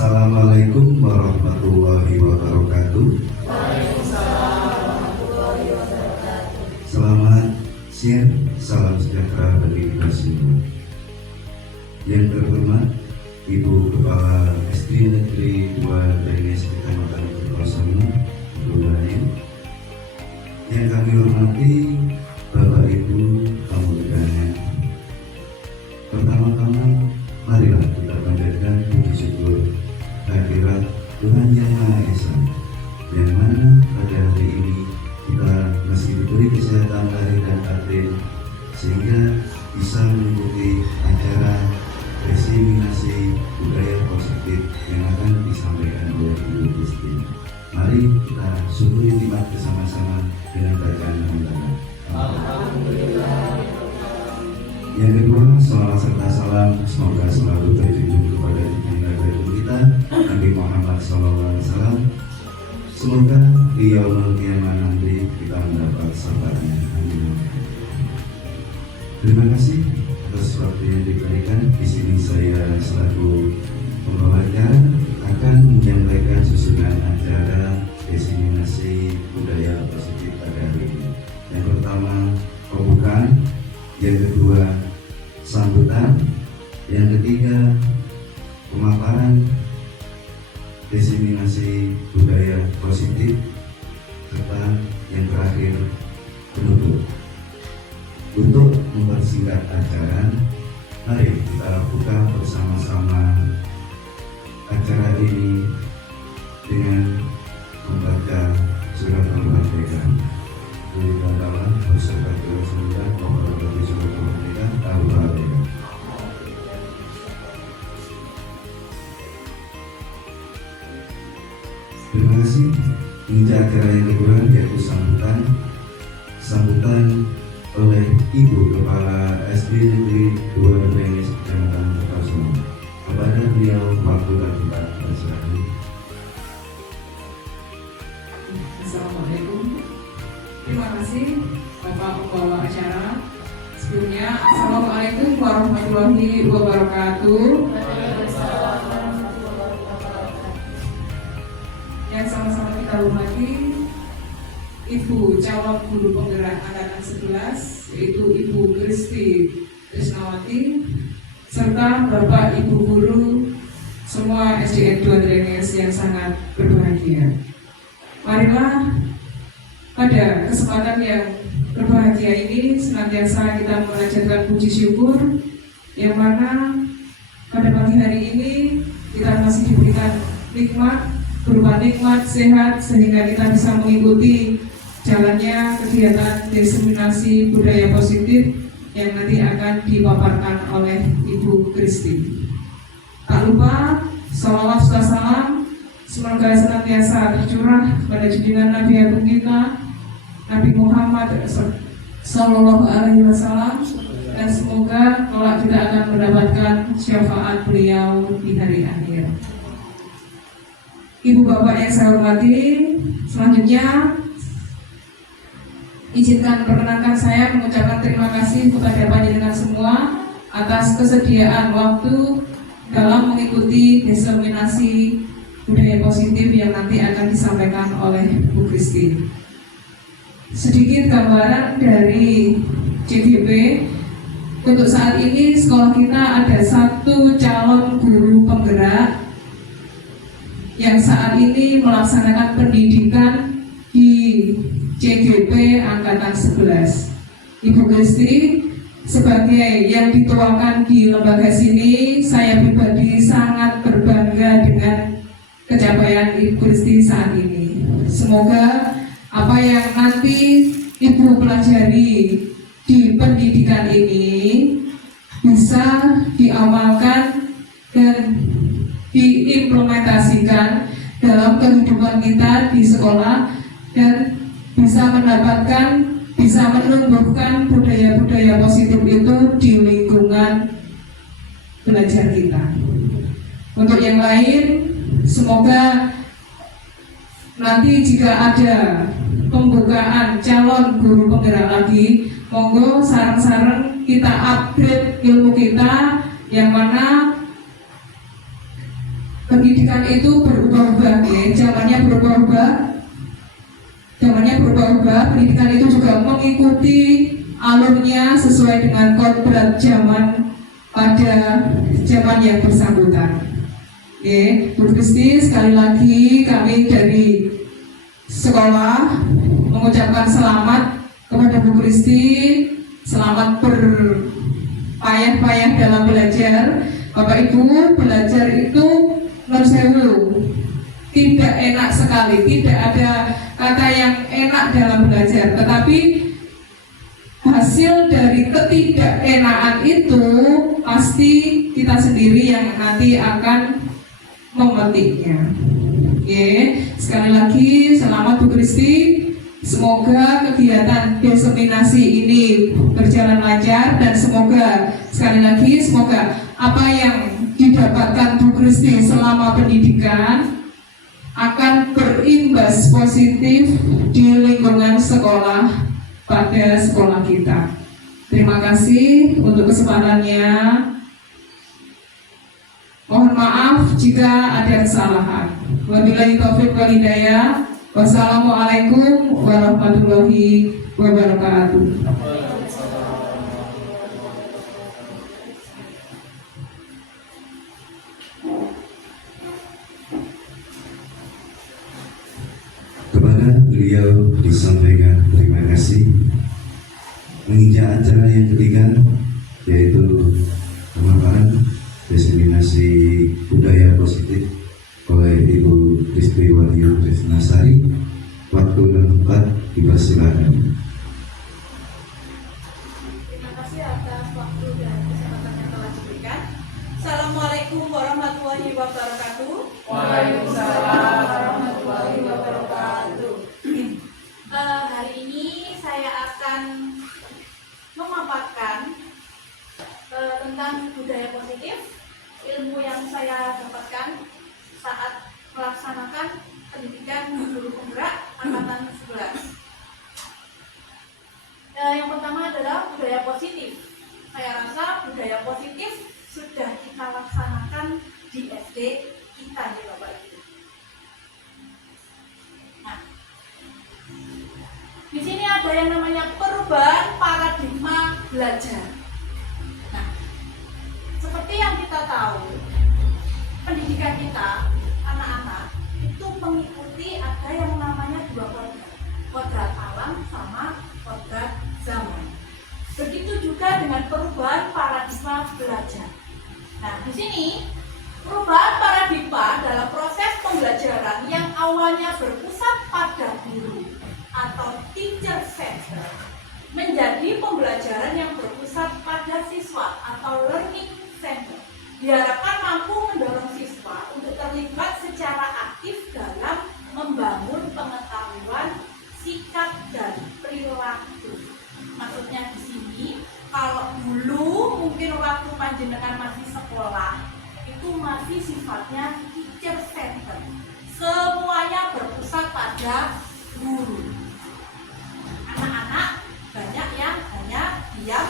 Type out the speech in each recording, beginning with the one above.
Assalamualaikum warahmatullahi wabarakatuh. Selamat siang, salam sejahtera bagi kita semua. Yang terhormat Ibu Kepala SD Negeri 2 Drenges Kecamatan Kertosema, Bulungan. Yang kami hormati Bapak Ibu tamu undangan. Pertama-tama, marilah kita panjatkan puji syukur kehadirat Tuhan Yang Maha Esa, yang mana pada hari ini kita masih diberi kesehatan lahir dan batin sehingga bisa mengikuti acara diseminasi budaya positif yang akan disampaikan oleh Ibu Kristi. Mari kita syukuri nikmat bersama-sama dengan bacaan Alhamdulillah. Yang kedua, salawat serta salam semoga selalu terjunjung kepada junjungan Rasul kita Nabi Muhammad SAW. Semoga di yaumul qiyamah nanti kita mendapat syafaatnya. Amin. Terima kasih atas waktu yang diberikan. Di sini saya selaku pembawa acara akan menyampaikan susunan acara diseminasi budaya positif pada hari ini. Yang pertama, pembukaan. Yang kedua, sambutan. Yang ketiga, pemaparan diseminasi budaya positif, serta yang terakhir, penutup. Untuk mempersingkat acara, mari kita buka bersama-sama acara ini dengan membaca surat Al-Fatihah. Berdoa beserta Rasulullah memperoleh surat Al-Fatihah. Al-Fatihah. Terima kasih. Ini acara yang kedua yaitu sambutan oleh Ibu Kepala SD Negeri 2 Drenges Kecamatan Kertosema. Kepada beliau waktu dan kita berserah. Assalamualaikum. Terima kasih Bapak Pembawa acara. Sebelumnya, Assalamualaikum warahmatullahi wabarakatuh. Yang sama-sama kita hormati Ibu calon guru penggerak angkatan 11, yaitu Ibu Kristi Trisnawati, serta Bapak Ibu guru semua SDN 2 Drenges yang sangat berbahagia. Marilah pada kesempatan yang berbahagia ini senantiasa kita mengajarkan puji syukur, yang mana pada pagi hari ini kita masih diberikan nikmat berupa nikmat sehat sehingga kita bisa mengikuti jalannya kegiatan diseminasi budaya positif yang nanti akan dipaparkan oleh Ibu Kristi. Tak lupa salawat serta salam semoga senantiasa tercurah pada junjungan Nabi Agung kita Nabi Muhammad Sallallahu Alaihi Wasallam, dan semoga kelak kita akan mendapatkan syafaat beliau di hari akhir. Ibu Bapak yang saya hormati, selanjutnya izinkan perkenankan saya mengucapkan terima kasih kepada panjenengan semua atas kesediaan waktu dalam mengikuti diseminasi budaya positif yang nanti akan disampaikan oleh Bu Kristi. Sedikit gambaran dari CGP. Untuk saat ini sekolah kita ada 1 calon guru penggerak yang saat ini melaksanakan pendidikan di CGP Angkatan 11. Ibu Kristi sebagai yang dituakan di lembaga sini, saya pribadi sangat berbangga dengan pencapaian Ibu Kristi saat ini. Semoga apa yang nanti Ibu pelajari di pendidikan ini bisa diamalkan dan diimplementasikan dalam kehidupan kita di sekolah dan bisa menumbuhkan budaya-budaya positif itu di lingkungan belajar kita. Untuk yang lain, semoga nanti jika ada pembukaan calon guru penggerak lagi, monggo sareng-sareng kita upgrade ilmu kita, yang mana pendidikan itu berubah-ubah ya, zamannya berubah-ubah, pendidikan itu juga mengikuti alurnya sesuai dengan kodrat zaman pada zaman yang bersangkutan. Oke, Bu Kristi, sekali lagi kami dari sekolah mengucapkan selamat kepada Bu Kristi, selamat berpayah-payah dalam belajar. Bapak Ibu, belajar itu menurut saya tidak enak sekali, tidak ada kata yang enak dalam belajar, tetapi hasil dari ketidakenaan itu pasti kita sendiri yang nanti akan memetiknya. Oke, sekali lagi selamat Bu Kristi. Semoga kegiatan diseminasi ini berjalan lancar dan semoga apa yang didapatkan Bu Kristi selama pendidikan akan berimbas positif di lingkungan sekolah pada sekolah kita. Terima kasih untuk kesempatannya. Mohon maaf jika ada kesalahan. Wabillahi taufiq wal hidayah. Wassalamualaikum warahmatullahi wabarakatuh. Kepada beliau disampaikan terima kasih. Menginjak acara yang ketiga, yaitu pemaparan diseminasi budaya positif oleh Ibu Kristi Wahyu Tresnasari. Waktu dan tempat dipersilakan. Terima kasih atas waktu dan kesempatan yang telah diberikan. Assalamualaikum warahmatullahi wabarakatuh. Waalaikumsalam warahmatullahi wabarakatuh. Hari ini saya akan memaparkan tentang budaya positif, ilmu yang saya dapatkan saat melaksanakan pendidikan guru penggerak angkatan 11. Yang pertama adalah budaya positif. Saya rasa budaya positif sudah kita laksanakan di SD kita ya Bapak Ibu. Nah, di sini ada yang namanya perubahan paradigma belajar. Nah, seperti yang kita tahu, pendidikan kita anak-anak itu mengikuti ada yang namanya dua kodrat alam sama kodrat zaman. Begitu juga dengan perubahan paradigma belajar. Nah, di sini perubahan paradigma dalam proses pembelajaran yang awalnya berpusat pada guru atau teacher center menjadi pembelajaran yang berpusat pada siswa atau learning center. Diharapkan mampu mendorong siswa untuk terlibat secara aktif dalam membangun pengetahuan, sikap, dan perilaku. Maksudnya di sini, kalau dulu mungkin waktu panjenengan masih sekolah, itu masih sifatnya teacher center. Semuanya berpusat pada guru. Anak-anak banyak yang hanya diam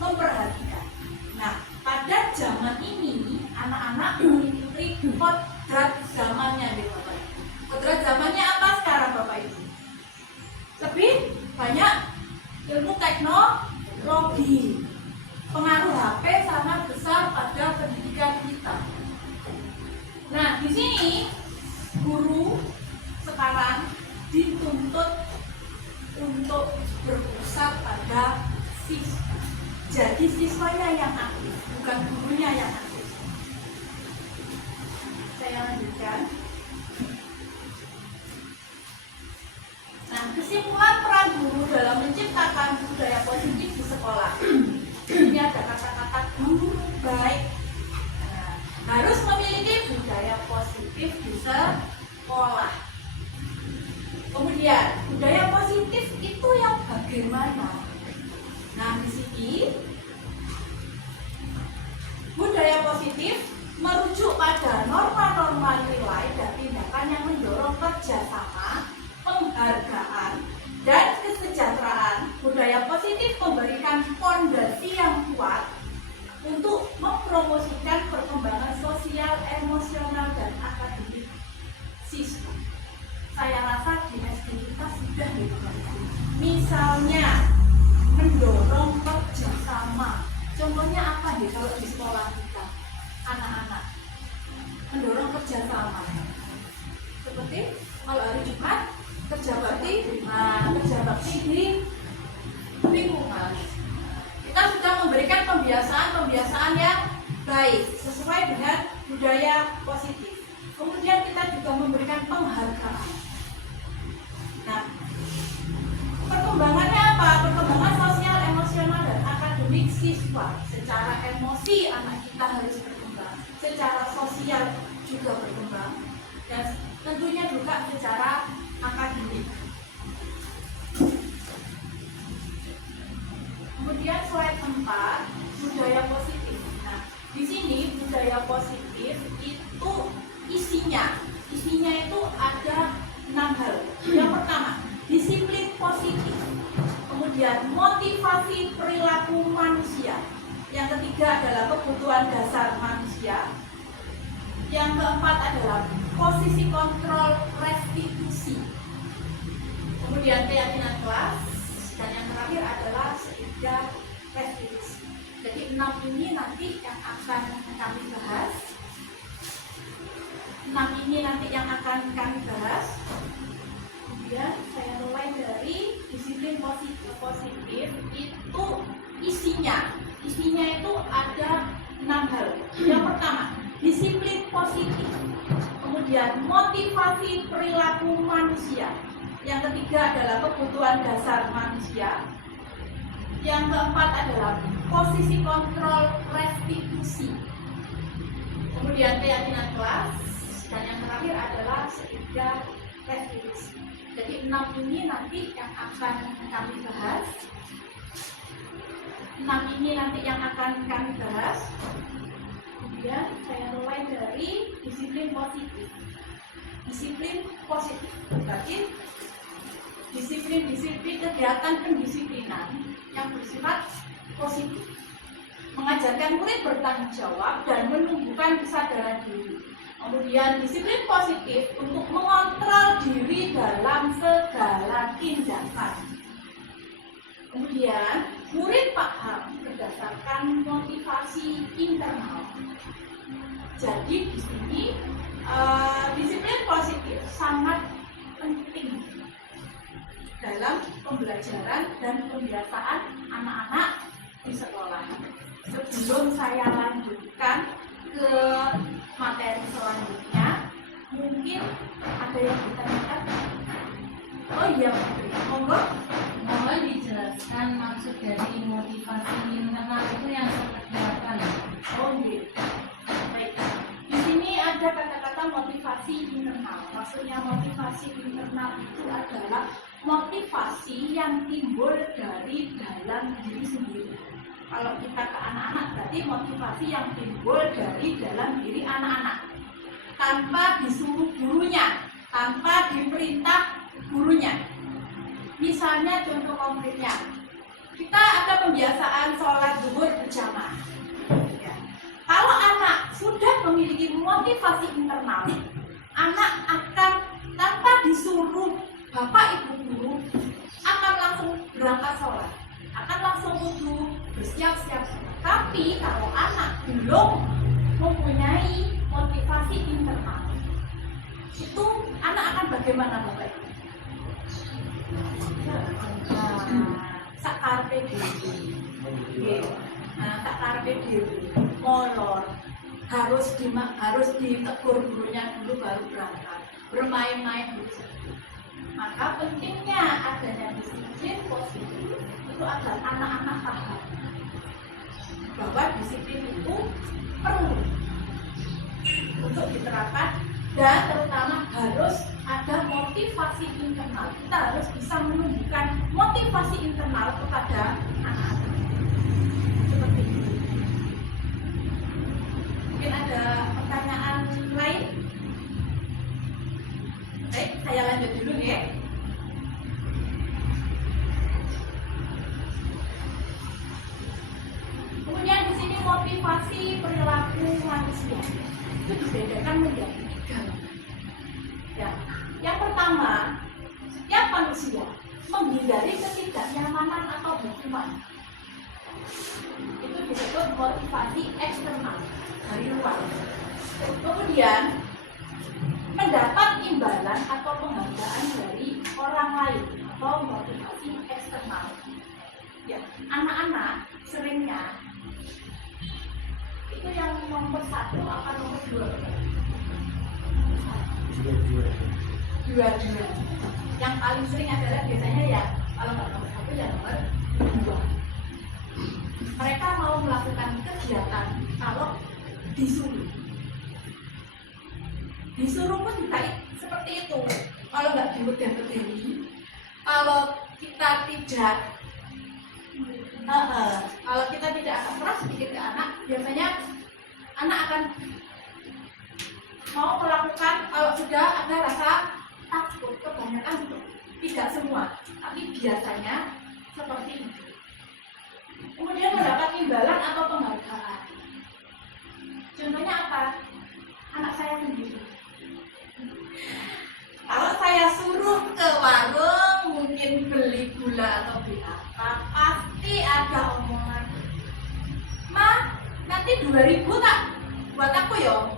memperhatikan. Nah, pada zaman ini anak-anak mengikuti kodrat zamannya nih Bapak Ibu. Kodrat zamannya apa sekarang Bapak Ibu? Lebih banyak ilmu teknologi. Pengaruh HP sangat besar pada pendidikan kita. Nah, di sini guru sekarang dituntut untuk berpusat pada siswa. Jadi siswanya yang aktif, bukan gurunya yang aktif. Saya lanjutkan. Nah, kesimpulan peran guru dalam menciptakan budaya positif di sekolah. Ini ada kata-kata guru baik. Nah, harus memiliki budaya positif di sekolah. Kemudian, budaya positif itu yang bagaimana? Nah, di sini budaya positif merujuk pada norma-norma nilai dan tindakan yang mendorong kerjasama, penghargaan, dan kesejahteraan. Budaya positif memberikan fondasi yang kuat untuk mempromosikan perkembangan sosial, emosional, dan memberikan penghargaan. Nah, perkembangannya apa? Perkembangan sosial, emosional, dan akademik siswa. Secara emosi anak kita harus berkembang, secara sosial juga berkembang, dan tentunya juga secara akademik. Kemudian slide 4, budaya positif. Nah, di sini budaya positif itu isinya itu ada 6 hal. Yang pertama, disiplin positif. Kemudian motivasi perilaku manusia. Yang ketiga adalah kebutuhan dasar manusia. Yang keempat adalah posisi kontrol restitusi. Kemudian keyakinan kelas. Dan yang terakhir adalah seimbang restitusi. Jadi 6 ini nanti yang akan kami bahas. 6 ini nanti yang akan kami bahas. Kemudian saya mulai dari disiplin positif. Positif itu isinya itu ada 6 hal. Yang pertama, disiplin positif. Kemudian motivasi perilaku manusia. Yang ketiga adalah kebutuhan dasar manusia. Yang keempat adalah posisi kontrol restitusi. Kemudian keyakinan kelas. Dan yang terakhir adalah seimbang restitusi. Jadi 6 ini nanti yang akan kami bahas. 6 ini nanti yang akan kami bahas. Kemudian saya mulai dari disiplin positif. Disiplin positif berarti disiplin kegiatan pendisiplinan yang bersifat positif, mengajarkan murid bertanggung jawab dan menumbuhkan kesadaran diri. Kemudian disiplin positif untuk mengontrol diri dalam segala tindakan. Kemudian murid paham berdasarkan motivasi internal. Jadi di sini disiplin positif sangat penting dalam pembelajaran dan pembiasaan anak-anak di sekolah. Sebelum saya lanjutkan ke materi selanjutnya, mungkin ada yang ditanyakan. Oh iya, monggo. Mohon dijelaskan maksud dari motivasi internal itu yang seperti apa ya? Oh iya. Baik. Di sini ada kata-kata motivasi internal. Maksudnya motivasi internal itu adalah motivasi yang timbul dari dalam diri sendiri. Kalau kita ke anak-anak, berarti motivasi yang timbul dari dalam diri anak-anak, tanpa disuruh gurunya, tanpa diperintah gurunya. Misalnya contoh konkretnya, kita ada pembiasaan sholat zuhur berjamaah. Ya. Kalau anak sudah memiliki motivasi internal, anak akan tanpa disuruh bapak ibu guru akan langsung berangkat sholat, akan langsung wudu, bersiap-siap sholat. Tapi kalau anak belum mempunyai motivasi internal, itu anak akan bagaimana bapak ibu? Sakarpe dhewe. Nah, sakarpe dhewe molor, harus ditegur gurunya dulu baru berangkat, bermain-main dulu. Maka pentingnya adanya disiplin positif itu agar anak-anak paham bahwa disiplin itu perlu untuk diterapkan, dan terutama harus ada motivasi internal. Kita harus bisa menumbuhkan motivasi internal kepada anak-anak. Seperti itu. Mungkin ada pertanyaan lain? Baik, saya lanjut dulu ya. Kemudian di sini motivasi perilaku manusia itu dibedakan menjadi 3. Ya. Yang pertama, setiap manusia menghindari ketidaknyamanan atau hukuman. Itu disebut motivasi eksternal dari luar. Kemudian mendapat imbalan atau penghargaan dari orang lain atau motivasi eksternal. Ya, anak-anak seringnya itu yang nomor 1 apa nomor 2? dua-dua. Yang paling sering adalah biasanya ya kalau nggak nomor 1 ya nomor 2. Mereka mau melakukan kegiatan kalau disuruh pun juga seperti itu. Kalau nggak diudah-udahi, kalau kita tidak akan keras sedikit ke anak, biasanya anak akan mau melakukan. Kalau sudah ada rasa takut, kebanyakan tidak semua, tapi biasanya seperti itu. Kemudian mendapat imbalan atau penghargaan. Contohnya apa? Anak saya sendiri. Kalau saya suruh ke warung, mungkin beli gula atau beli apa, pasti ada omongan, "Ma, nanti 2.000 tak buat aku yo."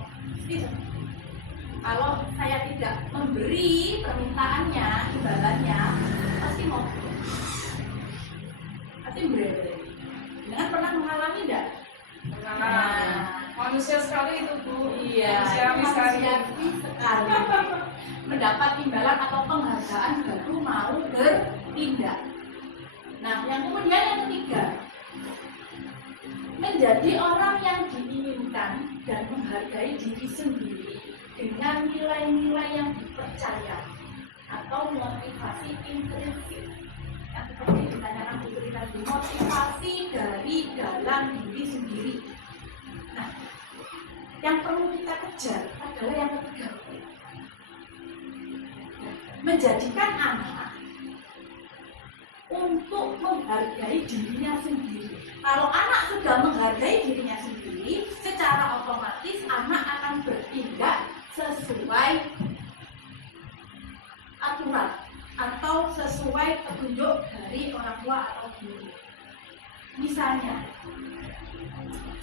Kalau saya tidak memberi permintaannya, imbalannya, pasti mau. Pasti beri. Jangan pernah mengalami enggak? Manusia sekali itu Bu. Iya, manusiawi sekali. Mendapat imbalan atau penghargaan baru mau bertindak. Nah, yang kemudian yang ketiga, menjadi orang yang diinginkan dan menghargai diri sendiri dengan nilai-nilai yang dipercaya atau motivasi intrinsik. Yang seperti ditanyakan Bu Tri tadi, motivasi dari dalam diri sendiri. Nah, yang perlu kita kejar adalah yang ketiga, menjadikan anak untuk menghargai dirinya sendiri. Kalau anak sudah menghargai dirinya sendiri, secara otomatis anak akan bertindak sesuai aturan atau sesuai petunjuk dari orang tua atau guru. Misalnya,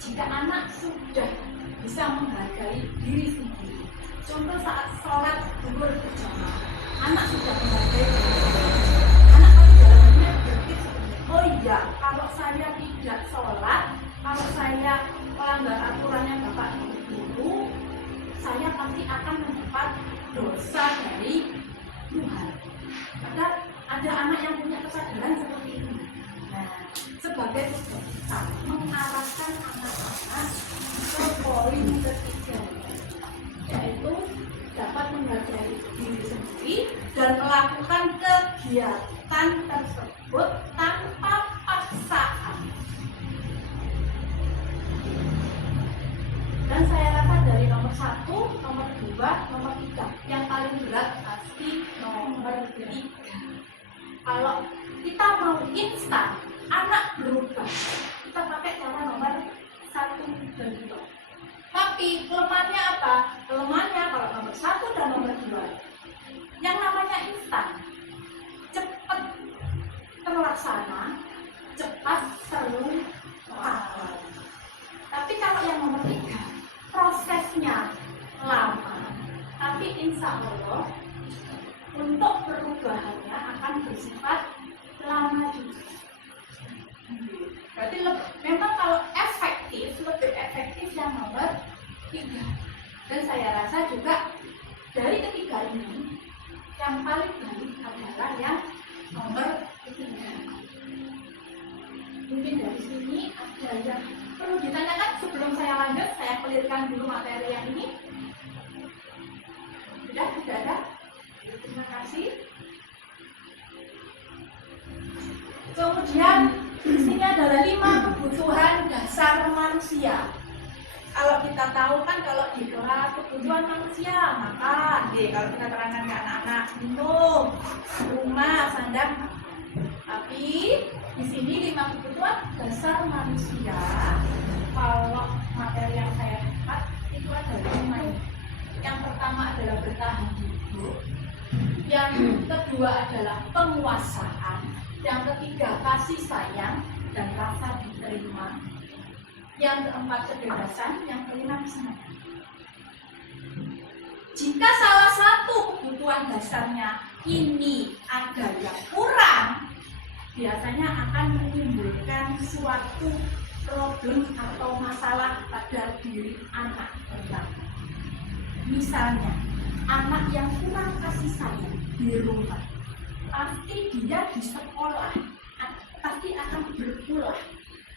jika anak sudah bisa menghargai diri sendiri, contoh saat sholat zuhur berjamaah, anak sudah menghargai diri sendiri. Anak pasti dalam hatinya berpikir, "Oh iya, kalau saya tidak sholat, kalau saya melanggar aturannya bapak ibu, saya pasti akan mendapat dosa dari Tuhan." Ada anak yang punya kesadaran seperti ini. Nah, sebagai kita mengarahkan anak-anak ke poin ketiga, yaitu dapat menghargai diri sendiri dan melakukan kegiatan tersebut tanpa paksaan. Dan saya rasa dari nomor 1, nomor 2, nomor 3, yang paling berat pasti nomor 3. Kalau kita mau instan, anak berubah, kita pakai cara nomor 1 dan 2. Tapi kelemahannya apa? Kelemahannya kalau nomor 1 dan nomor 2, yang namanya instan, cepat terlaksana, cepat terlupakan. Tapi kalau yang nomor 3, prosesnya lama, tapi insya Allah untuk perubahannya akan bersifat lama juga. Berarti memang kalau efektif, lebih efektif yang nomor 3. Dan saya rasa juga dari ketiga ini yang paling baik adalah yang nomor 3. Mungkin dari sini ada yang perlu ditanyakan sebelum saya lanjut. Saya clearkan dulu materi yang ini. Sudah ada? Terima kasih. Kemudian di sini adalah 5 kebutuhan dasar manusia. Kalau kita tahu kan kalau di kelas kebutuhan manusia, makan, kalau kita terangkan ke anak-anak, minum, rumah, sandang. Tapi di sini 5 kebutuhan dasar manusia. Kalau materi yang saya dapat itu ada 5. Yang pertama adalah bertahan hidup. Yang kedua adalah penguasaan. Yang ketiga kasih sayang dan rasa diterima. Yang keempat kebebasan. Yang kelima kesenangan. Jika salah satu kebutuhan dasarnya ini ada yang kurang, biasanya akan menimbulkan suatu problem atau masalah pada diri anak. Misalnya, anak yang kurang kasih sayang di rumah, pasti dia di sekolah pasti akan berulah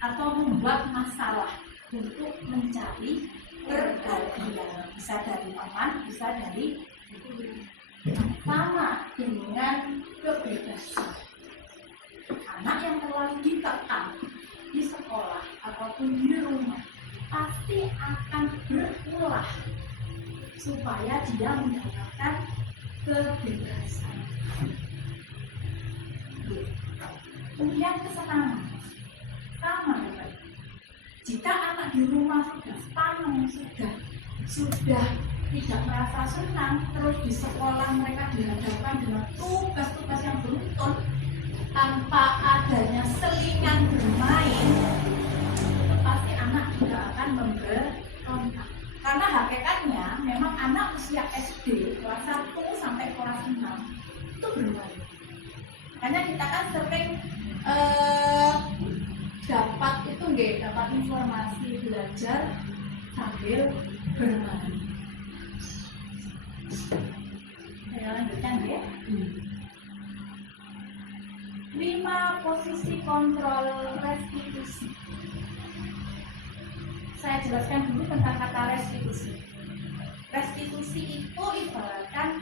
atau membuat masalah untuk mencari perhatian, bisa dari teman, bisa dari guru. Sama dengan kebebasan. Anak yang terlalu dikekang di sekolah ataupun di rumah pasti akan berulah supaya dia mendapatkan kebebasan. Kemudian kesenangan sama dengan jika anak di rumah sudah tanam, sudah tidak merasa senang, terus di sekolah mereka dihadapkan dengan tugas-tugas yang beruntun tanpa adanya selingan bermain, pasti anak juga akan memberontak. Karena hakikatnya memang anak usia SD kelas 1 sampai kelas 6 itu bermain. Makanya kita kan sering dapat informasi belajar sambil bermain. Saya lanjutkan ya. 5 posisi kontrol restitusi. Saya jelaskan dulu tentang kata restitusi. Restitusi itu ibaratkan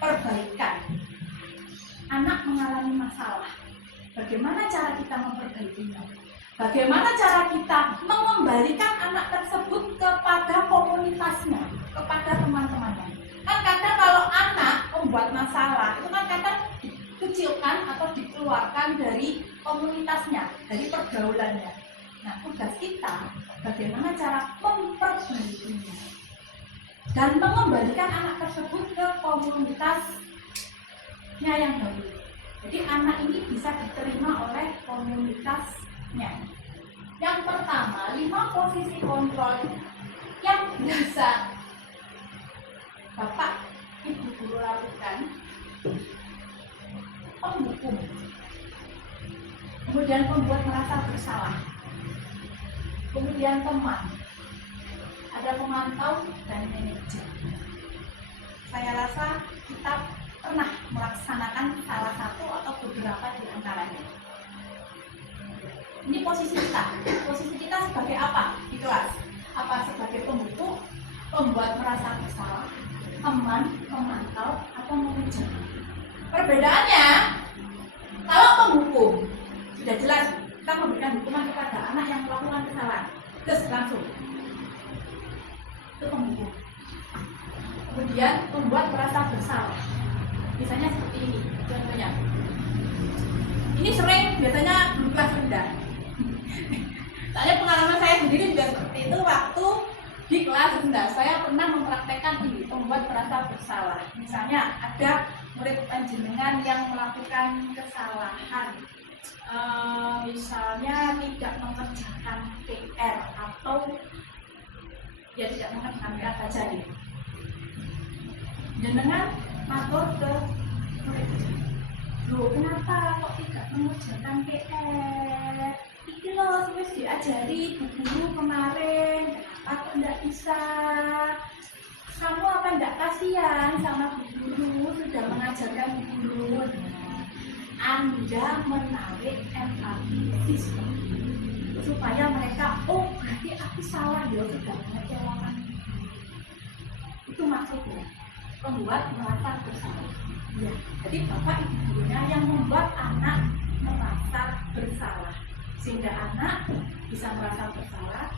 perbaikan. Anak mengalami masalah. Bagaimana cara kita memperbaikinya? Bagaimana cara kita mengembalikan anak tersebut kepada komunitasnya, kepada teman-temannya? Kan kadang kalau anak membuat masalah, itu kan kadang dikucilkan atau dikeluarkan dari komunitasnya, dari pergaulannya. Nah, tugas kita bagaimana cara memperbaikinya dan mengembalikan anak tersebut ke komunitasnya yang baru. Jadi anak ini bisa diterima oleh komunitasnya. Yang pertama, 5 posisi kontrol yang bisa Bapak Ibu guru lakukan. Penghukum, kemudian pembuat merasa bersalah, kemudian teman, ada pemantau dan manajer. Saya rasa kita pernah melaksanakan salah satu atau beberapa di antaranya. Ini posisi kita. Posisi kita sebagai apa di kelas? Apa sebagai pembuku, pembuat merasa bersalah, teman, pemantau, atau manajer? Perbedaannya, kalau penghukum sudah jelas kita memberikan hukuman kepada anak yang melakukan kesalahan, terus langsung itu penghukum. Kemudian membuat merasa bersalah. Misalnya seperti ini, contohnya. Ini sering biasanya guru kelas rendah. Soalnya pengalaman saya sendiri juga seperti itu waktu di kelas rendah. Saya pernah mempraktekkan ini, membuat merasa bersalah. Misalnya ada murid panjenengan yang melakukan kesalahan, misalnya tidak mengerjakan PR atau ya tidak mengerjakan PR saja nih. Jenengan matur ke murid, loh kenapa kok tidak mengerjakan PR? Iki loh wis diajari bu guru kemarin, kenapa kok tidak bisa? Kamu apa tidak kasihan sama bu guru sudah mengajarkan bu guru? Anda menarik empati sistem supaya mereka, oh berarti aku salah ya sudah mengecewakan. Itu maksudnya. Membuat merasa bersalah. Ya, jadi bapak ibu gurunya yang membuat anak merasa bersalah, sehingga anak bisa merasa bersalah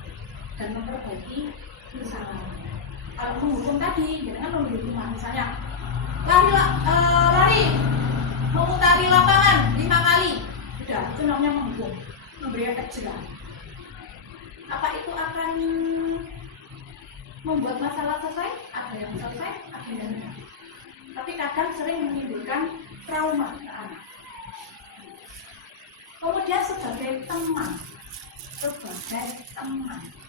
dan memperbaiki kesalahannya. Kalau menghukum tadi, jangan menghukum misalnya lari memutari lapangan 5 kali, sudah itu namanya menghukum, memberi efek jerah. Apa itu akan membuat masalah selesai? Ada yang selesai, ada yang tidak. Tapi kadang sering menimbulkan trauma ke anak. Kemudian sebagai teman,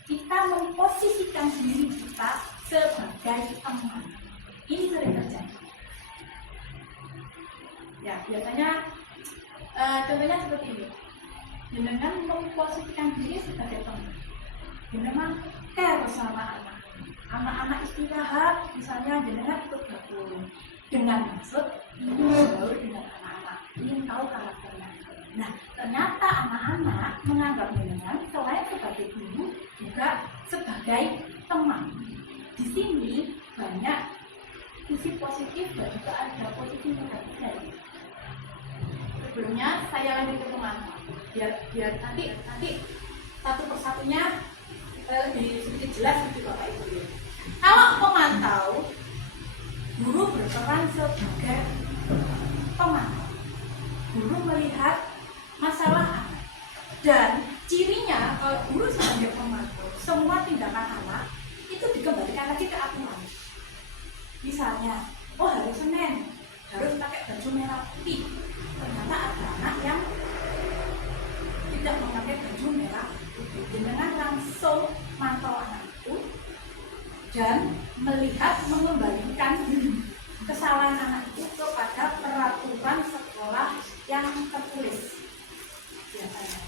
kita memposisikan diri kita sebagai teman. Ini sering terjadi. Ya, biasanya contohnya seperti ini. Dengan memposisikan diri sebagai teman, dengan care sama anak. anak-anak istirahat, misalnya jenengan ikut gabung dengan maksud berbaur dengan anak-anak, ingin tahu karakternya. Nah, ternyata anak-anak menganggap jenengan selain sebagai guru juga sebagai teman. Di sini banyak sisi positif dan juga ada posisi negatifnya. Sebelumnya saya lanjut ke pemantau, biar nanti satu persatunya lebih sedikit jelas gitu Bapak Ibu. Kalau pemantau, guru berperan sebagai pemantau. Guru melihat masalah anak, dan cirinya kalau guru sebagai pemantau, semua tindakan anak itu dikembalikan lagi ke aturan. Misalnya, oh hari Senin harus pakai baju merah putih. Ternyata ada anak yang tidak memakai baju merah putih. Dengan langsung mantau anak itu dan melihat mengembalikan kesalahan anak itu kepada peraturan sekolah yang tertulis. Biasanya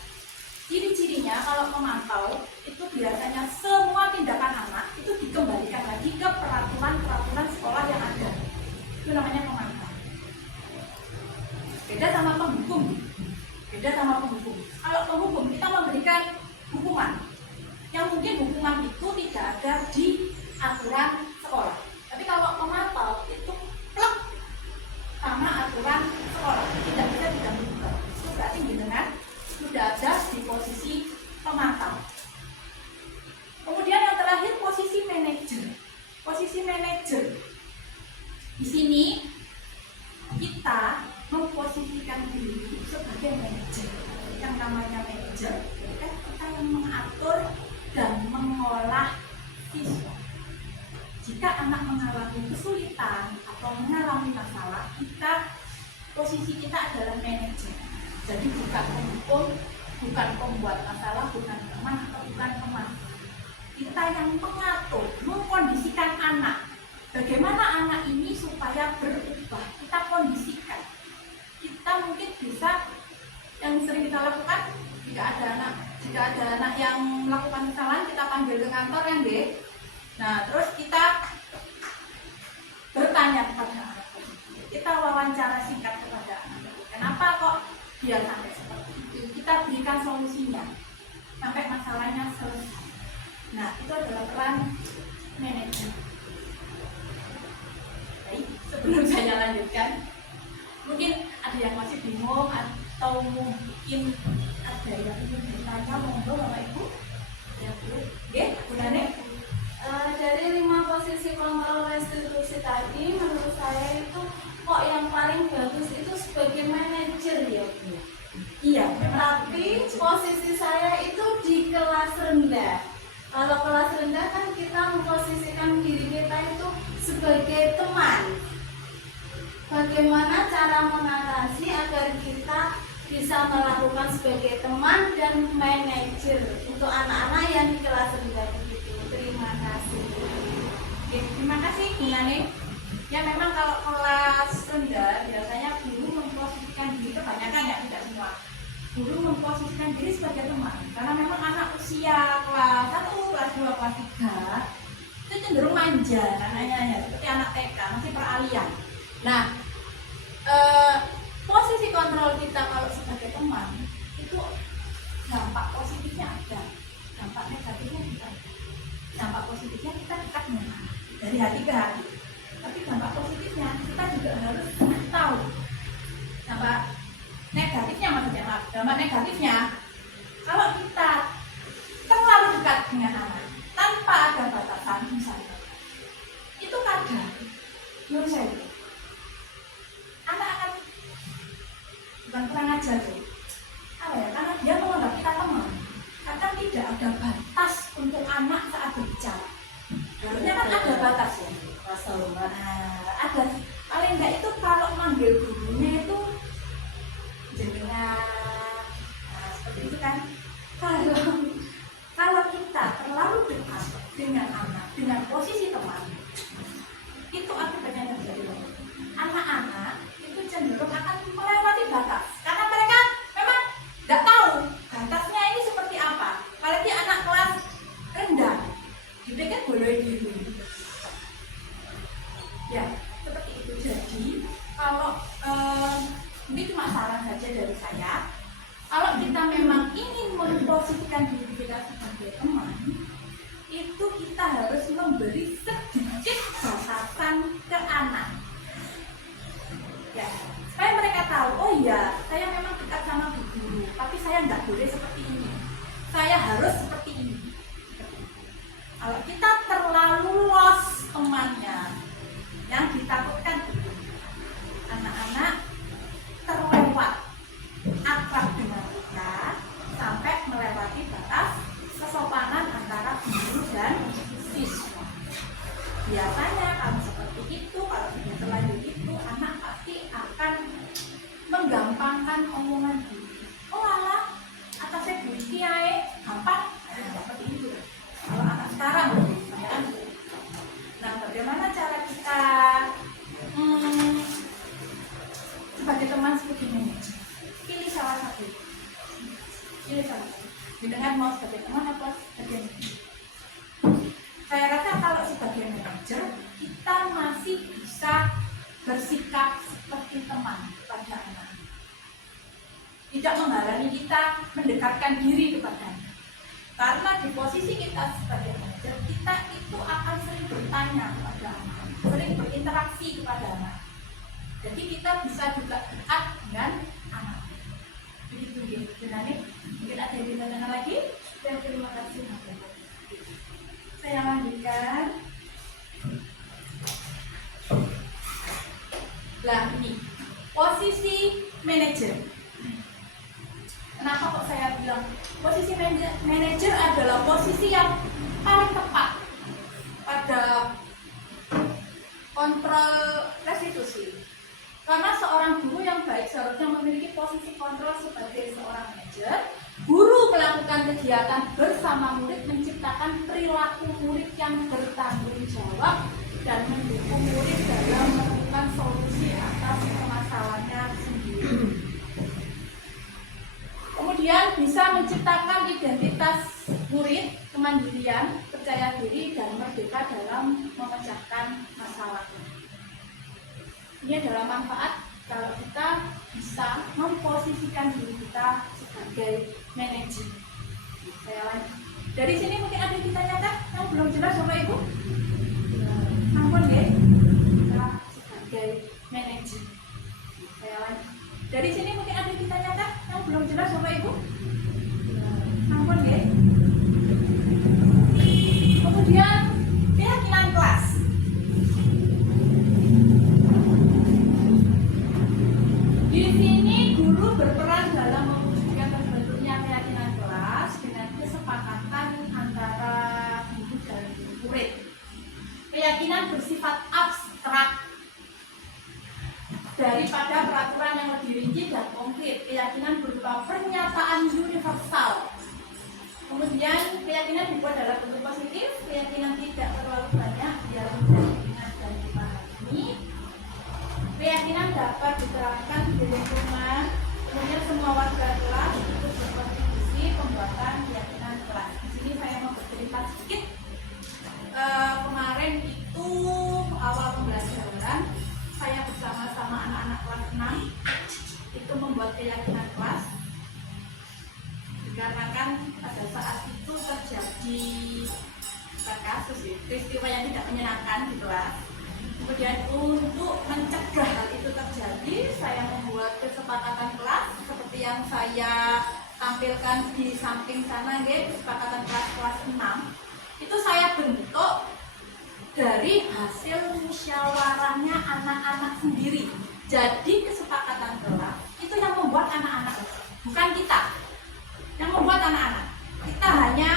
ciri-cirinya kalau memantau itu biasanya semua tindakan anak itu dikembalikan lagi ke peraturan sekolah yang ada. Itu namanya memantau. Beda sama penghukum. Kalau penghukum kita memberikan hukuman yang mungkin hukuman itu tidak ada di aturan sekolah. Tapi kalau memantau itu plek sama aturan sekolah, tidak bisa diganggu. Itu berarti jenengan sudah ada di posisi pemantau. Kemudian yang terakhir posisi manajer. Posisi manajer. Di sini kita memposisikan diri sebagai manajer. Yang namanya manajer, kan kita yang mengatur dan mengolah siswa. Jika anak mengalami kesulitan atau mengalami masalah, posisi kita adalah manajer. Jadi bukan penghukum, bukan pembuat masalah, bukan teman atau bukan teman. Kita yang mengatur, mengkondisikan anak. Bagaimana anak ini supaya berubah? Kita kondisikan. Kita mungkin bisa, yang sering kita lakukan, jika ada anak yang melakukan kesalahan, kita panggil ke kantor ya, Dek. Nah, terus kita bertanya kepada anak tersebut. Kita wawancara singkat kepada anak tersebut. Kenapa kok dia sampai seperti itu? Kita berikan solusinya sampai masalahnya selesai. Nah, itu adalah peran manajer. Baik, sebelum saya lanjutkan, mungkin ada yang masih bingung atau mungkin ada yang ingin bertanya, monggo Bapak Ibu. Ya, Bu. Oke, Bu Nane. Dari 5 posisi kontrol restitusi tadi, menurut saya itu kok yang paling bagus itu sebagai manajer ya Bu. Iya, Tapi posisi saya itu di kelas rendah. Kalau kelas rendah kan kita memposisikan diri kita itu sebagai teman. Bagaimana cara mengatasi agar kita bisa melakukan sebagai teman dan manajer untuk anak-anak yang di kelas rendah begitu. Terima kasih. Oke, terima kasih Bu Nane. Ya memang kalau kelas rendah biasanya guru memposisikan diri, kebanyakan ya, tidak semua. Guru memposisikan diri sebagai teman karena memang anak usia kelas 1, kelas 2, kelas 3 itu cenderung manja anaknya ya, seperti anak TK, masih peralihan. Nah, posisi kontrol kita kalau sebagai teman itu dampak positifnya ada, dampak negatifnya juga ada. Dampak positifnya kita dekat dengan anak dari hati ke hati, tapi dampak positifnya kita juga harus tahu. Dampak negatifnya maksudnya, dampak negatifnya kalau kita terlalu dekat dengan anak tanpa ada batasan misalnya, itu kadang menurut saya anak akan bukan kurang ajar tuh, karena dia menganggap kita teman. Kadang tidak ada batas untuk anak saat berbicara. Harusnya kan ada batas ya. Ada paling enggak itu kalau manggil gurunya itu jenengan, seperti itu kan. Kalau kita terlalu dekat dengan anak, dengan posisi teman, itu akibatnya terjadi. Ya, seperti itu. Jadi kalau ini cuma saran saja dari saya, kalau kita memang ingin memposisikan diri kita sebagai teman, itu kita harus memberi sedikit batasan ke anak, ya, supaya mereka tahu, oh iya, saya memang dekat sama Bu Guru, tapi saya nggak boleh seperti ini, saya harus seperti ini. Kalau kita terlalu los temannya, yang ditakutkan itu anak-anak terlewat akrab dengan kita sampai melewati batas kesopanan antara guru dan siswa. Biasanya kalau seperti itu, kalau sudah terlanjur itu, anak pasti akan menggampangkan omongan guru. Oh alah, atasnya Bu Kiai gampang, seperti itu. Kalau anak sekarang, ya. Nah, bagaimana cara kita sebagai teman seperti manajer? Pilih salah satu. Dengan mau sebagai teman atau sebagai manajer. Saya rasa kalau sebagai manajer kita masih bisa bersikap seperti teman kepada anak. Tidak menghalangi kita mendekatkan diri kepadanya. Karena di posisi kita sebagai manajer, kita itu akan sering bertanya kepada anak, sering berinteraksi kepada anak. Jadi kita bisa juga dekat dengan anak. Begitu gitu. Jadi mungkin ada yang ditanyakan lagi? Dan terima kasih. Saya lanjutkan. Nah ini posisi manajer. Kenapa kok saya bilang posisi manajer adalah posisi yang paling tepat pada kontrol restitusi? Karena seorang guru yang baik seharusnya memiliki posisi kontrol sebagai seorang manajer. Guru melakukan kegiatan bersama murid, menciptakan perilaku murid yang bertanggung jawab dan mendukung murid dalam menemukan solusi atas permasalahannya sendiri. Kemudian bisa menciptakan identitas murid, kemandirian, percaya diri, dan merdeka dalam memecahkan masalah. Ini adalah manfaat kalau kita bisa memposisikan diri kita sebagai manajer. Saya lanjut. Dari sini mungkin ada yang ditanyakan yang belum jelas Bapak Ibu? Ampun ya, kita sebagai manajer. Saya lanjut. Dari sini mungkin ada yang ditanyakan yang belum jelas Bapak Ibu? Ampun ya. Kemudian keyakinan kelas. Di sini guru berperan dalam mewujudkan terbentuknya keyakinan kelas dengan kesepakatan antara guru dan murid. Keyakinan bersifat abstrak daripada peraturan yang lebih rinci dan konkret. Keyakinan berupa pernyataan universal. Kemudian keyakinan dibuat dalam bentuk positif. Keyakinan tidak terlalu banyak, biar mudah diingat dan dipahami. Keyakinan dapat diterapkan di lingkungan. Kemudian semua warga kelas ikut berkontribusi pembuatan keyakinan kelas. Di sini saya mau bercerita sedikit. Kemarin itu awal pembelajaran, saya bersama-sama anak-anak kelas 6 itu membuat keyakinan kelas. Dikarenakan pada saat itu terjadi kasus peristiwa yang tidak menyenangkan di kelas. Kemudian untuk mencegah hal itu terjadi, saya membuat kesepakatan kelas seperti yang saya tampilkan di samping sana, kesepakatan kelas 6. Itu saya bentuk dari hasil musyawarahnya anak-anak sendiri. Jadi kesepakatan kelas itu yang membuat anak-anak, bukan kita. Yang membuat anak-anak. Kita hanya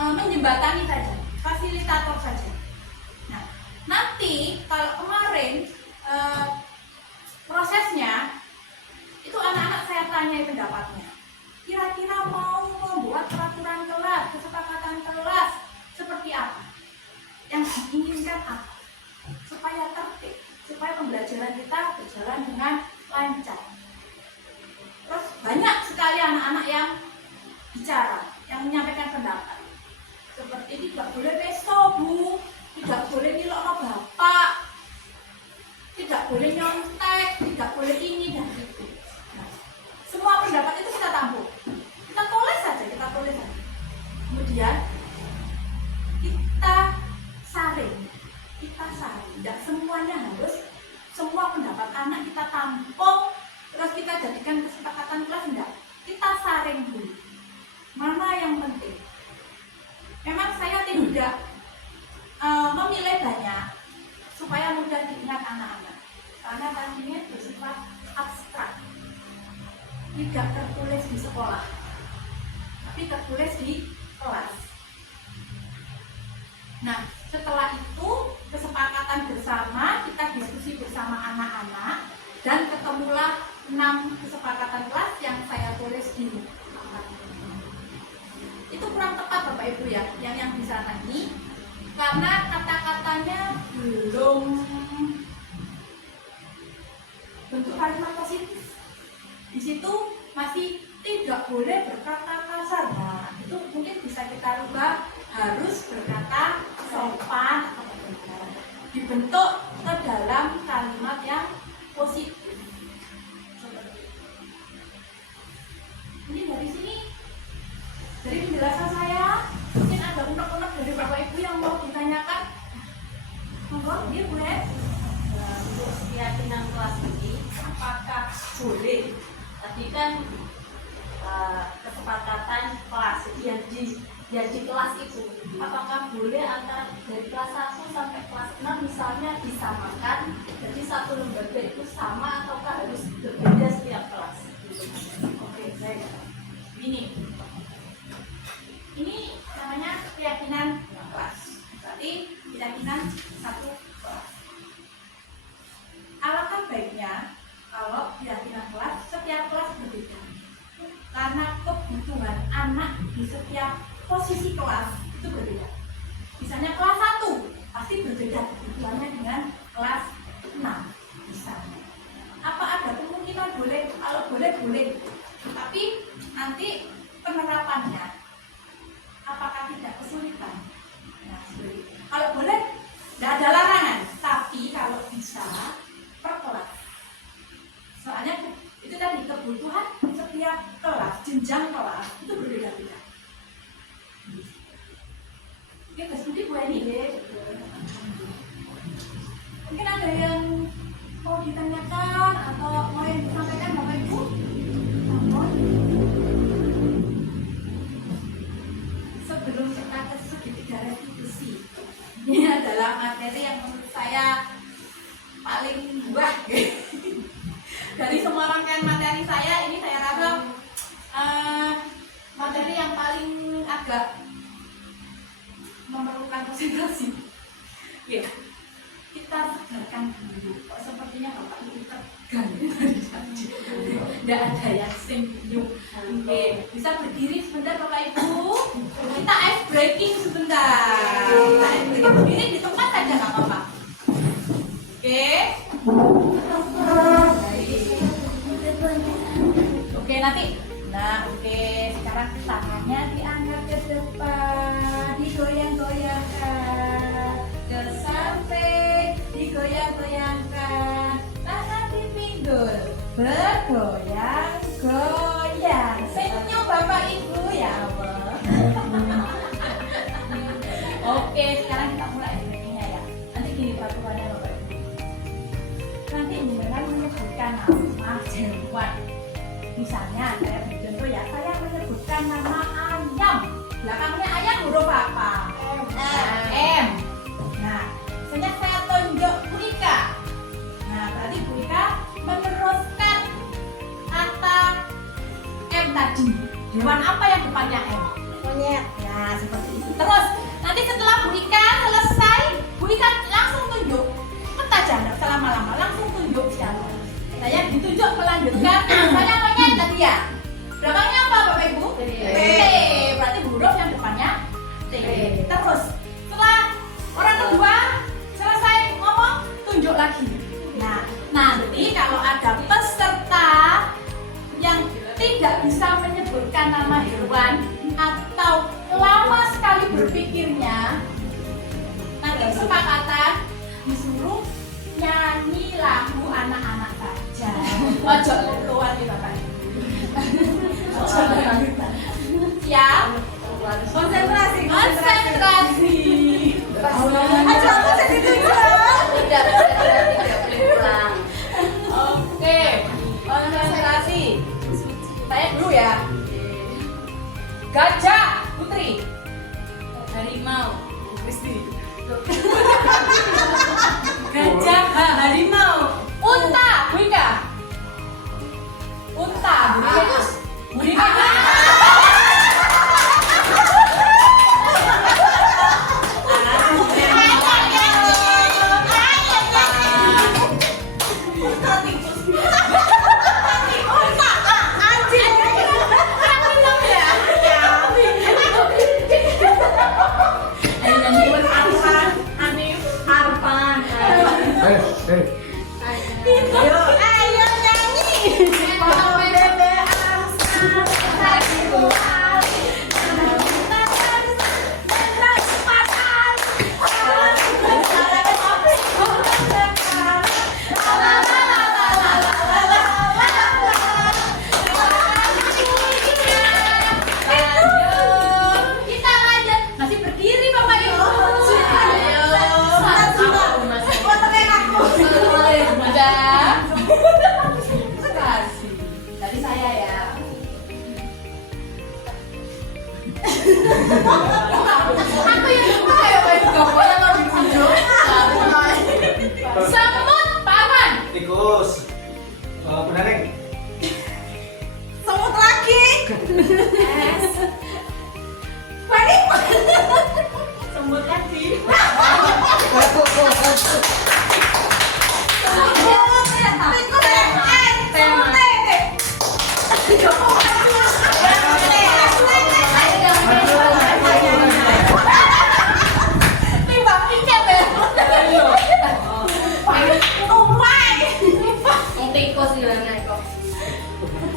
menjembatani saja, fasilitator saja. Nah, nanti kalau kemarin prosesnya itu anak-anak saya tanyai pendapatnya. Kira-kira mau membuat peraturan kelas, kesepakatan kelas seperti apa? Yang diinginkan apa? Supaya tertib, supaya pembelajaran kita berjalan dengan lancar. Terus banyak sekali anak-anak yang bicara, yang menyampaikan pendapat. Seperti tidak boleh peso, Bu, tidak boleh nilokno bapak, boleh nyontek, tidak boleh ini dan itu. Nah, semua pendapat itu kita tampung. Kita tulis saja. Kemudian kita saring. Tidak semuanya harus semua pendapat anak kita tampung, terus kita jadikan kesepakatan kelas, enggak. Kita saring dulu. Mana yang penting? Memang saya tidak memilih banyak supaya mudah diingat anak-anak, karena tadinya bersifat abstrak, tidak tertulis di sekolah, tapi tertulis di kelas. Nah, setelah itu kesepakatan bersama, kita diskusi bersama anak-anak, dan ketemulah 6 kesepakatan kelas yang saya tulis di papan. Itu kurang tepat Bapak Ibu ya, yang di sana ini, karena kata-katanya belum bentuk kalimat positif. Di situ masih tidak boleh berkata kasar. Nah, itu mungkin bisa kita rubah, harus berkata sopan atau bagaimana. Dibentuk ke dalam kalimat yang positif. Ini dari sini, dari penjelasan saya, mungkin ada unek-unek dari Bapak Ibu yang mau ditanyakan. Monggo, dia boleh. Untuk keyakinan kelas ini apakah boleh? Tadi kan kesepakatan kelas yang di kelas itu, apakah boleh antara dari kelas 1 sampai kelas 6 misalnya disamakan, jadi satu lembaga itu sama ataukah harus berbeda setiap kelas? Oke, baik. Ini namanya keyakinan kelas. Berarti keyakinan satu kelas. Alangkah baiknya kalau keyakinan kelas setiap kelas berbeda. Karena kebutuhan anak di setiap posisi kelas itu berbeda. Misalnya kelas 1 pasti berbeda kebutuhannya dengan kelas 6 misalnya. Apa ada kemungkinan boleh? Kalau boleh, boleh. Tapi nanti penerapannya apakah tidak kesulitan? Nah, sulit. Kalau boleh, tidak ada larangan. Tapi kalau bisa per kelas. Soalnya itu tadi kebutuhan setiap kelas, jenjang kelas itu berbeda-beda. Oke, Mas Budi boleh nih. Mungkin ada yang mau ditanyakan atau mau yang disampaikan Bapak Ibu? Sebelum kita ke segitiga restitusi, ini adalah materi yang menurut saya paling wah. Dari semua rangkaian materi saya, ini saya rasa materi yang paling agak memerlukan konsentrasi. Ya, kita segarkan dulu. Kok sepertinya Bapak Ibu tegang dari tadi. Tidak ada yang senyum. Oke, bisa berdiri sebentar Bapak Ibu. Kita ice breaking sebentar. Kita ice breaking berdiri di tempat saja nggak apa-apa. Oke. Oke, nanti. Nah, oke. Sekarang tangannya diangkat ke depan, digoyang-goyangkan ke samping, digoyang-goyangkan, tangan di pinggul, bergoyang-goyang. Senyum Bapak Ibu ya Allah. Oke, sekarang kita mulai breakingnya ya. Nanti gini peraturannya Bapak Ibu. Nanti dengan menyebutkan nama hewan. Misalnya saya contoh ya, saya menyebutkan nama ayam. Belakangnya ayam huruf apa? M. Nah, misalnya saya tunjuk Burika. Nah, berarti Burika meneruskan kata M tadi. Hewan apa yang depannya M? Monyet. Nah, seperti itu. Terus nanti setelah Burika selesai, Burika langsung tunjuk. Cepat aja, tidak usah lama-lama, langsung tunjuk siapa. Saya ditunjuk melanjutkan, saya monyet tadi ya. Belakangnya apa Bapak Ibu? T. Berarti huruf yang depannya T. Terus setelah orang kedua selesai ngomong, tunjuk lagi. Nah, nanti kalau ada peserta yang tidak bisa menyebutkan nama hewan atau lama sekali berpikirnya, nanti kesepakatan disuruh nyanyi lagu anak-anak saja. Ojo keluar nih Bapak. Siap? Konsentrasi. Aja aku jadi tidak boleh pulang. Oke, konsentrasi. Saya dulu ya. Gajah Putri. Harimau Kristi. Gajah harimau. Unta Wika. Unta Wika. Semut paman. Tikus. Benareng. Semut lagi. Balik. Semut lagi.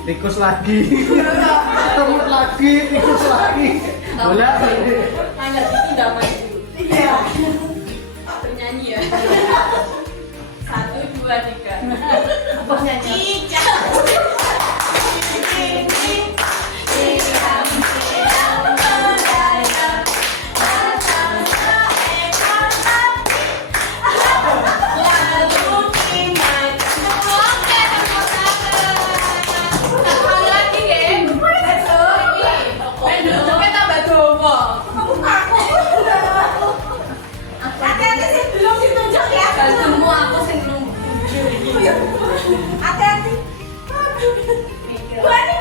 Tikus lagi. Semut lagi, tikus lagi. Boleh. Hanya itu udah maju. Iya. Bernyanyi ya. 1, 2, 3. Apa nyanyi? Hati-hati. Buani,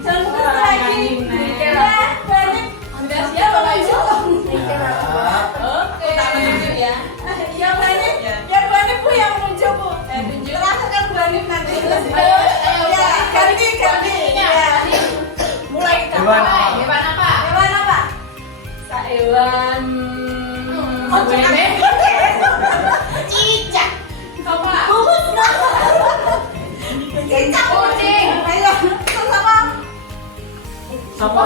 jangan lupa lagi. Buani, udah siap maju. Oke. Tak menunjuk ya. Ya Buani, biar Buani Bu yang menunjuk Bu. Tunjuk. Rasakan Buani nanti. Ya, ganti. Ya. Mulai Hewan apa? Hewan apa? Hewan apa? Hewan. Cicak. Apa? Cicak kucing. Ayo, sama. Siapa?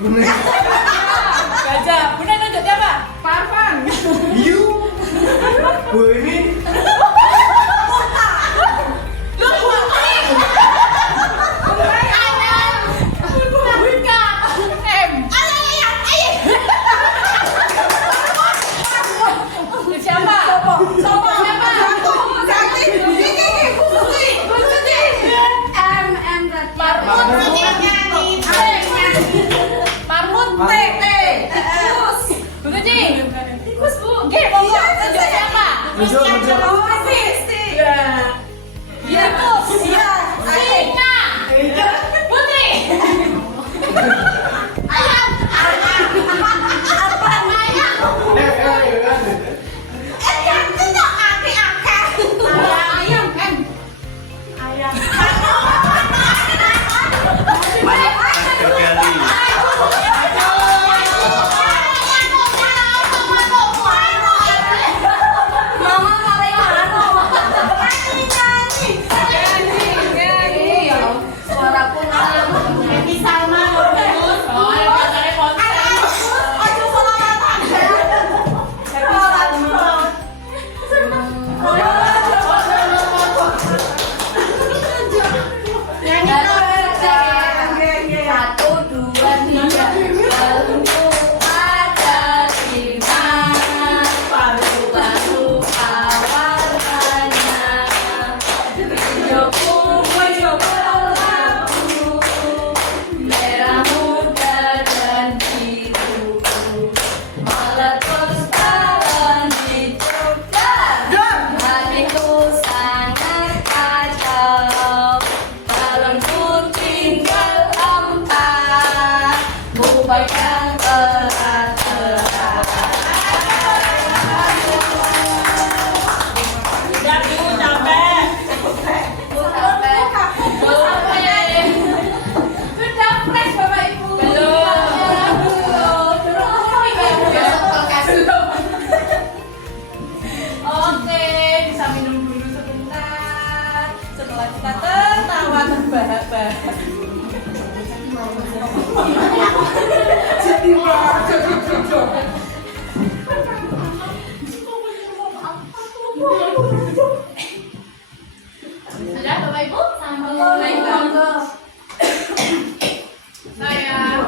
Benareng. Gajah. Bunda nunjuk siapa? Farfan. You. Bu ini. Lu kucing. Ayam. Wika. M. Ayam. Siapa? Siapa? Ganti. Marmut. T. Tikus Bu. Oke, monggo. Tunjuk siapa? Tunjuk. Tikus. Singa. Putri. Ayam. Mama Ada Bapak Ibu? Sambil Baiklah. monggo. Saya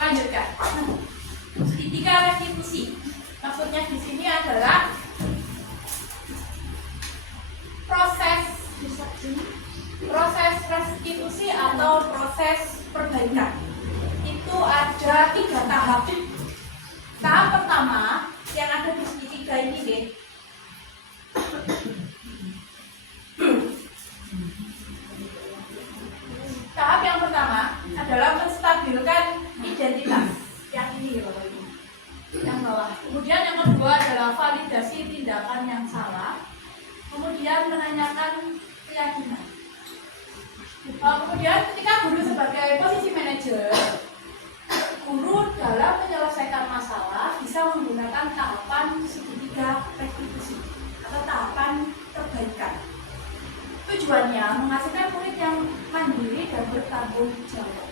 lanjutkan. Segitiga restitusi. Maksudnya di sini adalah proses restitusi atau proses perbaikan. Itu ada 3 tahap. Tahap pertama yang ada di segitiga ini deh. Tahap yang pertama adalah menstabilkan identitas yang ini Bapak Ibu, yang bawah. Kemudian yang kedua adalah validasi tindakan yang salah. Kemudian menanyakan keyakinan. Kemudian ketika guru sebagai posisi manajer, guru dalam menyelesaikan masalah bisa menggunakan tahapan segitiga restitusi atau tahapan perbaikan. Tujuannya menghasilkan murid yang mandiri dan bertanggung jawab.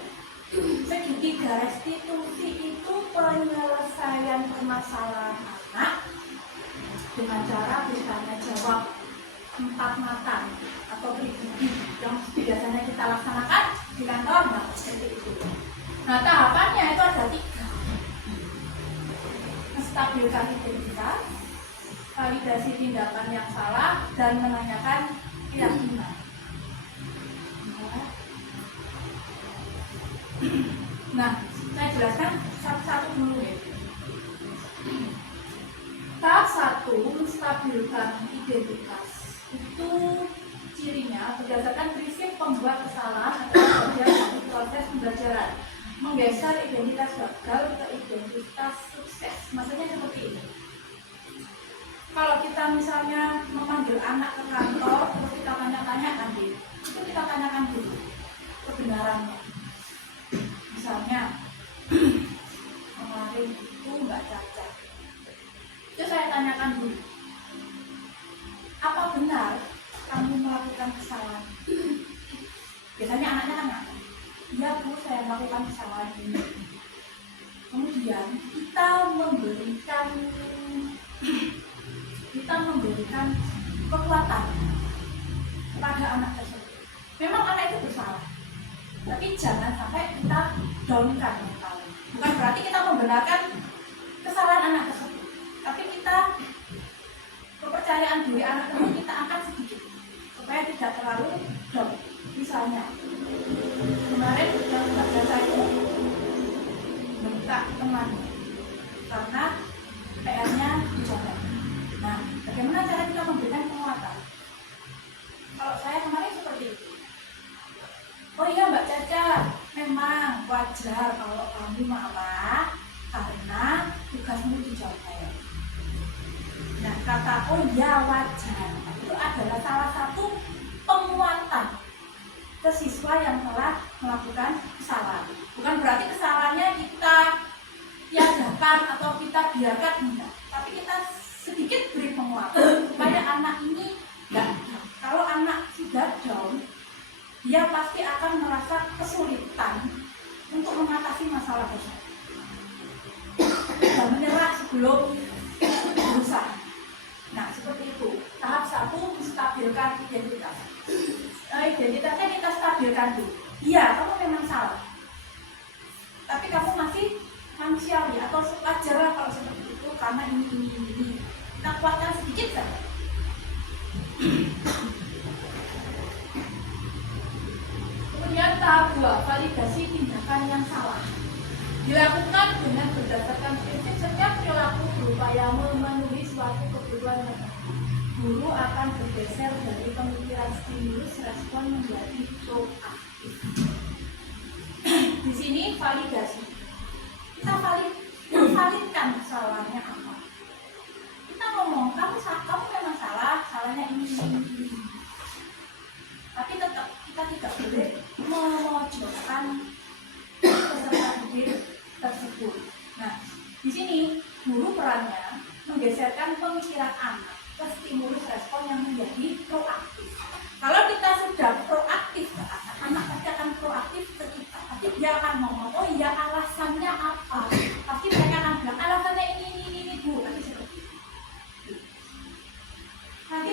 Segitiga restitusi itu penyelesaian permasalahan anak dengan cara bertanya jawab 4 mata atau pribadi yang biasanya kita laksanakan di kantor, nah seperti itu. Nah tahapannya itu ada 3: menstabilkan identitas, validasi tindakan yang salah, dan menanyakan keyakinan. Nah, saya jelaskan satu-satu dulu ya. Tahap 1, menstabilkan identitas. Itu cirinya berdasarkan prinsip pembuat kesalahan adalah bagian dari proses pembelajaran, menggeser identitas gagal ke identitas sukses. Maksudnya seperti ini. Kalau kita misalnya memanggil anak ke kantor, terus kita tanya-tanyakan dulu, itu kita tanyakan dulu kebenarannya. Misalnya kemarin itu Mbak Caca, itu saya tanyakan dulu, apa benar kamu melakukan kesalahan? Biasanya anaknya tanya, iya Bu, saya melakukan kesalahan ini. Kemudian kita memberikan kekuatan pada anak tersebut. Memang anak itu bersalah, tapi jangan sampai kita downkan mentalnya. Bukan berarti kita membenarkan kesalahan anak tersebut, tapi kita kepercayaan diri anak tersebut kita angkat sedikit supaya tidak terlalu down. Misalnya kemarin yang Mbak Caca itu minta temannya karena PR-nya dicoret. Nah, bagaimana cara kita memberikan penguatan? Kalau saya kemarin seperti itu. Oh iya Mbak Caca, memang wajar kalau kamu marah karena tugasmu dicoret. Nah, kata oh iya wajar itu adalah salah satu penguatan ke siswa yang telah melakukan kesalahan. Bukan berarti kesalahannya kita tiadakan atau kita biarkan, enggak. Tapi kita sedikit beri penguatan supaya anak ini enggak. Kalau anak sudah down, dia pasti akan merasa kesulitan untuk mengatasi masalah tersebut dan menyerah sebelum berusaha. Nah, seperti itu. Tahap 1, menstabilkan identitas. Identitasnya kita stabilkan dulu. Iya, kamu memang salah. Tapi kamu masih manusiawi atau wajar lah kalau seperti itu karena ini. Kita kuatkan sedikit saja. Kemudian tahap 2, validasi tindakan yang salah. Dilakukan dengan berdasarkan prinsip setiap perilaku berupaya memenuhi suatu kebutuhan tertentu. Guru akan bergeser dari pemikiran stimulus respon menjadi proaktif. Di sini validasi. Kita validkan kesalahannya apa. Kita ngomong, kamu memang salah, salahnya ini. Tapi tetap kita tidak boleh memojokkan peserta didik tersebut. Nah, di sini guru perannya menggeserkan pemikiran anak ke stimulus respon yang menjadi proaktif. Kalau kita sudah proaktif ke anak pasti akan proaktif ke kita. Pasti dia akan ngomong, oh iya alasannya apa? Pasti mereka akan bilang alasannya ini Bu. Nanti seperti itu.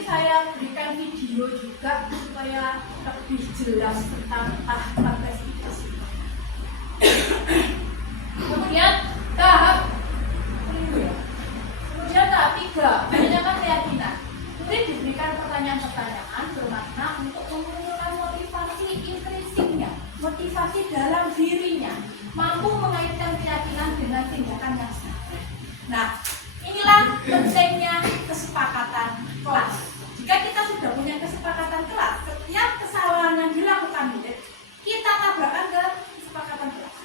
saya berikan video juga supaya lebih jelas tentang tahapan restitusi. Kemudian tahap 3, menanyakan keyakinan. Murid diberikan pertanyaan-pertanyaan bermakna untuk mengumpulkan motivasi intrinsiknya, motivasi dalam dirinya, mampu mengaitkan keyakinan dengan tindakan yang sah. Nah, inilah pentingnya kesepakatan kelas. Jika kita sudah punya kesepakatan kelas, setiap kesalahan yang dilakukan murid, kita tabrakan ke kesepakatan kelas.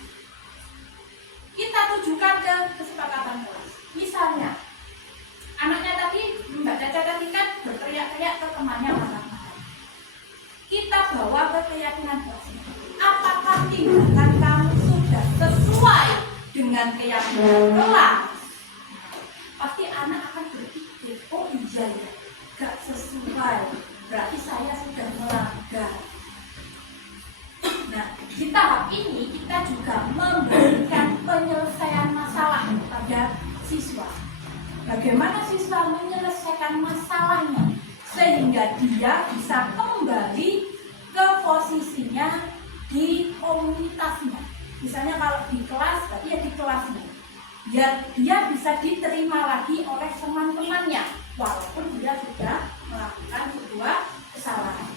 Kita tujukan ke kesepakatan kelas. Misalnya, anaknya tadi membaca catatan berteriak-teriak ke temannya marah-marah. Kita bawa ke keyakinan kelas. Apakah tindakan kamu sudah sesuai dengan keyakinan kelas? Pasti anak akan berpikir, oh iya ya, gak sesuai. Berarti saya sudah melanggar. Nah, di tahap ini kita juga memberikan penyelesaian masalah pada siswa. Bagaimana siswa menyelesaikan masalahnya sehingga dia bisa kembali ke posisinya di komunitasnya. Misalnya kalau di kelas, berarti ya di kelasnya. Biar dia bisa diterima lagi oleh teman-temannya walaupun dia sudah melakukan sebuah kesalahan.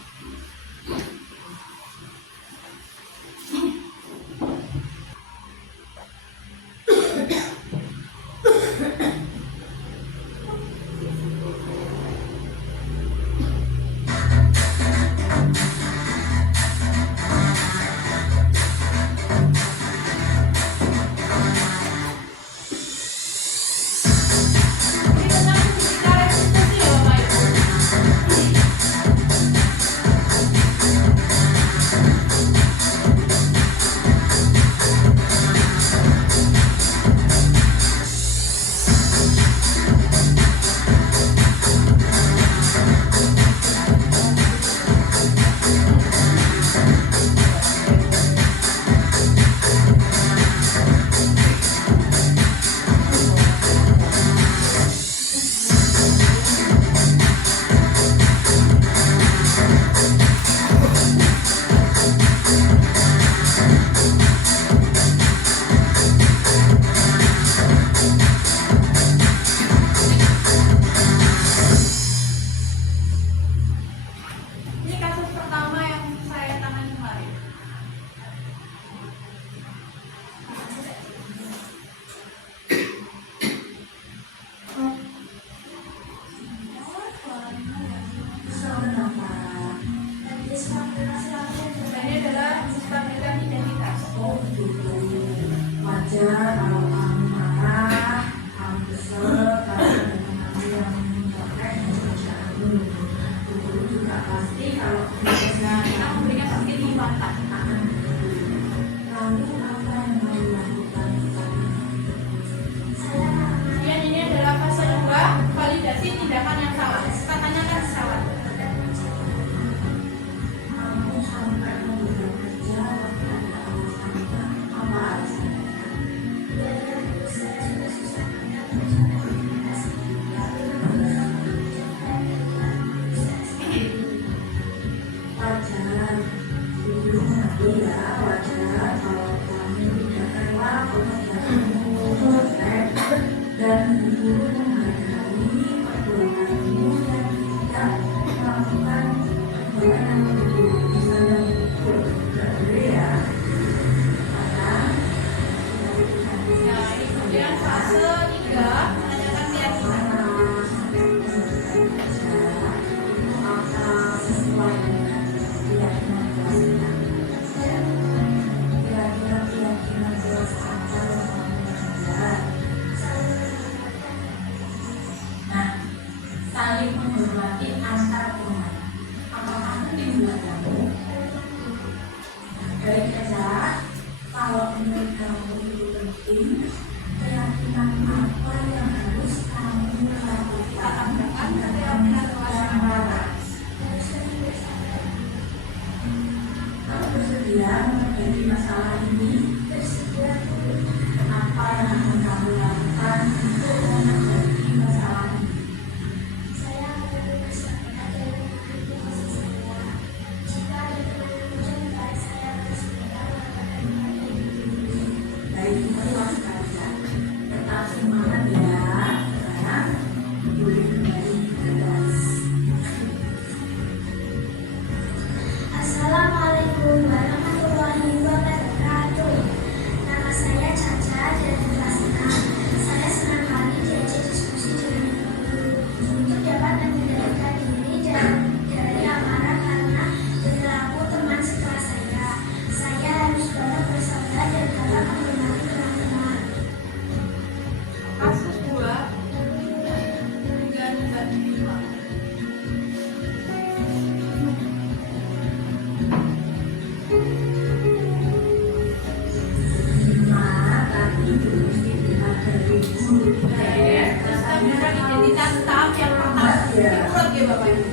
Urut ya Bapak Ibu.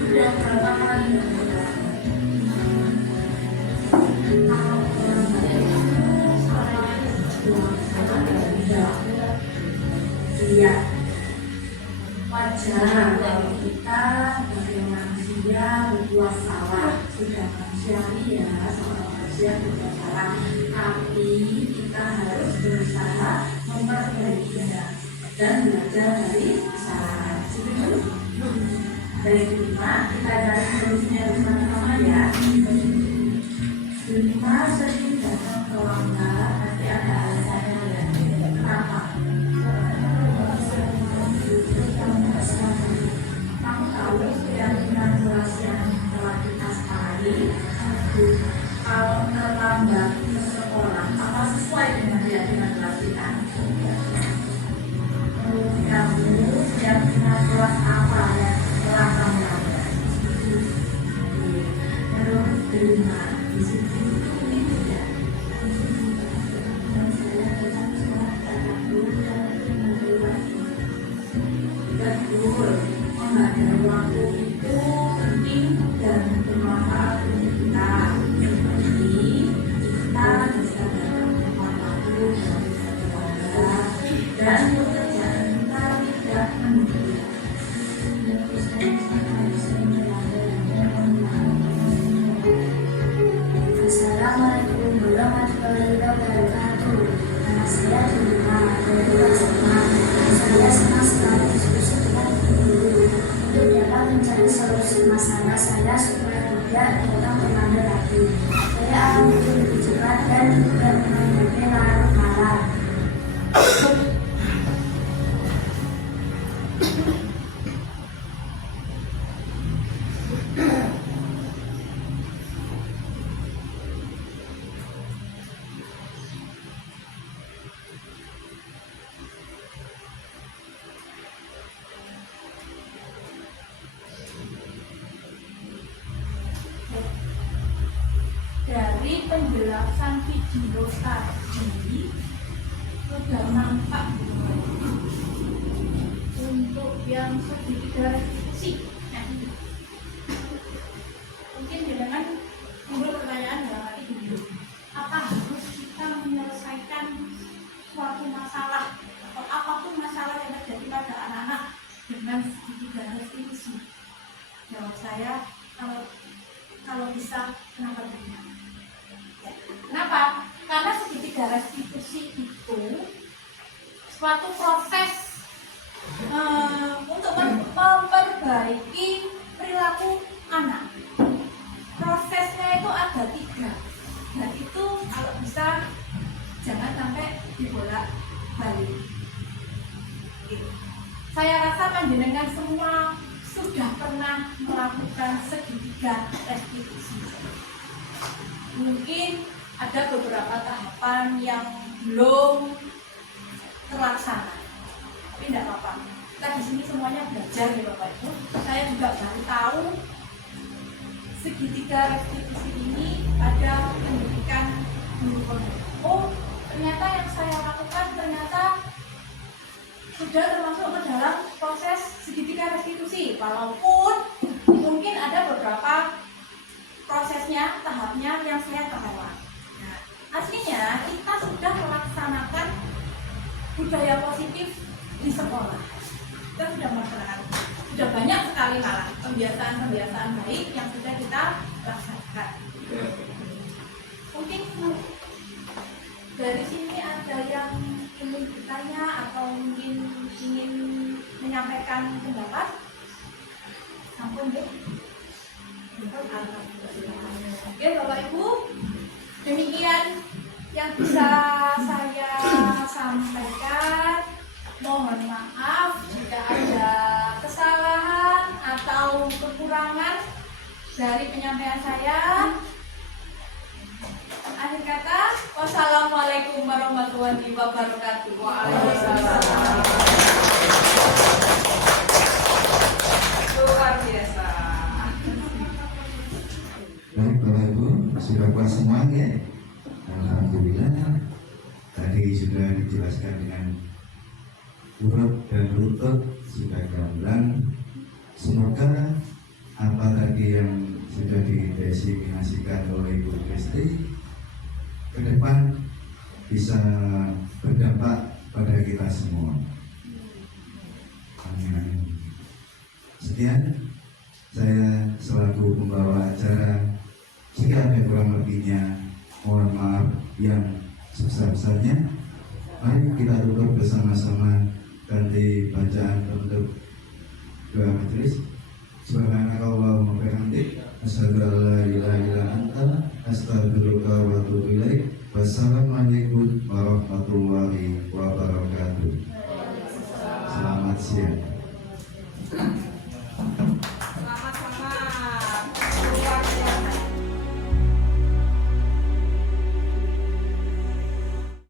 Sudah berapa kali Iya, wajar kalau kita sebagai manusia berbuat salah. Sudah manusiawi ya, seorang manusia berbuat salah. Tapi kita harus berusaha memperbaikinya dan belajar dari kesalahan. Setuju? Dari kelima, kita cari solusinya bersama-sama ya. Kelima, sering datang terlambat, nanti ada alasannya ya. Kenapa? Kamu tahu keyakinan kelas yang telah kita sepakati, kalau terlambat ke sekolah, apa sesuai dengan keyakinan kelas kita? Menurut kamu, keyakinan kelas apa yang telah kamu lakukan? Menurut kelima, disiplin itu tidak. Dan saya datang sekolah pada guru dan betul, menghargai waktu itu penting dan bermanfaat untuk kita. Seperti kita bisa datang tepat waktu dan bisa berolahraga dan pekerjaan kita tidak menunda. Assalamualaikum warahmatullahi wabarakatuh. Nama saya Julina dari kelas 5. Saya senang sekali diskusi dengan guru untuk dapat mencari solusi masalah saya supaya tidak datang terlambat lagi. Saya akan tidur lebih cepat dan tidak main HP larut malam. Dari penjelasan video tadi sudah nampak untuk yang segitiga restitusi. Mungkin dengan timbul pertanyaan dalam hati dulu, apa harus kita menyelesaikan suatu masalah atau apapun masalah yang terjadi pada anak-anak dengan segitiga restitusi? Jawab saya, kalau bisa, kenapa tidak? Kenapa? Karena segitiga restitusi itu suatu proses untuk memperbaiki perilaku anak. Prosesnya itu ada 3, dan itu kalau bisa jangan sampai dibolak-balik. Saya rasa panjenengan semua sudah pernah melakukan segitiga restitusi. Mungkin ada beberapa tahapan yang belum terlaksana, tapi tidak apa-apa. Kita di sini semuanya belajar ya Bapak Ibu. Saya juga baru tahu segitiga restitusi ini ada pendidikan guru pondok. Oh, ternyata yang saya lakukan ternyata sudah termasuk ke dalam proses segitiga restitusi, walaupun mungkin ada beberapa prosesnya, tahapnya yang saya terlewat. Nah, aslinya kita sudah melaksanakan budaya positif di sekolah. Kita sudah melaksanakan, sudah banyak sekali malah kebiasaan-kebiasaan baik yang sudah kita laksanakan. Mungkin dari sini ada yang ingin bertanya atau mungkin ingin menyampaikan pendapat? Ampun deh. Oke Bapak Ibu, demikian yang bisa saya sampaikan. Mohon maaf jika ada kesalahan atau kekurangan dari penyampaian saya. Akhir kata, wassalamualaikum warahmatullahi wabarakatuh. Waalaikumsalam. Luar biasa. Baik Bapak Ibu, sudah puas semua ya? Alhamdulillah. Tadi sudah dijelaskan dengan urut dan lutut, sudah gamblang. didesignasikan oleh Ibu Kristi ke depan bisa berdampak pada kita semua. Amin. Sekian, saya selaku pembawa acara, jika ada kurang lebihnya, mohon maaf yang sebesar-besarnya. Mari kita tutup bersama-sama ganti bacaan untuk doa majelis. Subhanakallahumma wa bihamdik, asyhadu an la ilaha illa anta, astaghfiruka wa atubu ilaik. Wassalamualaikum warahmatullahi wabarakatuh. Selamat siang.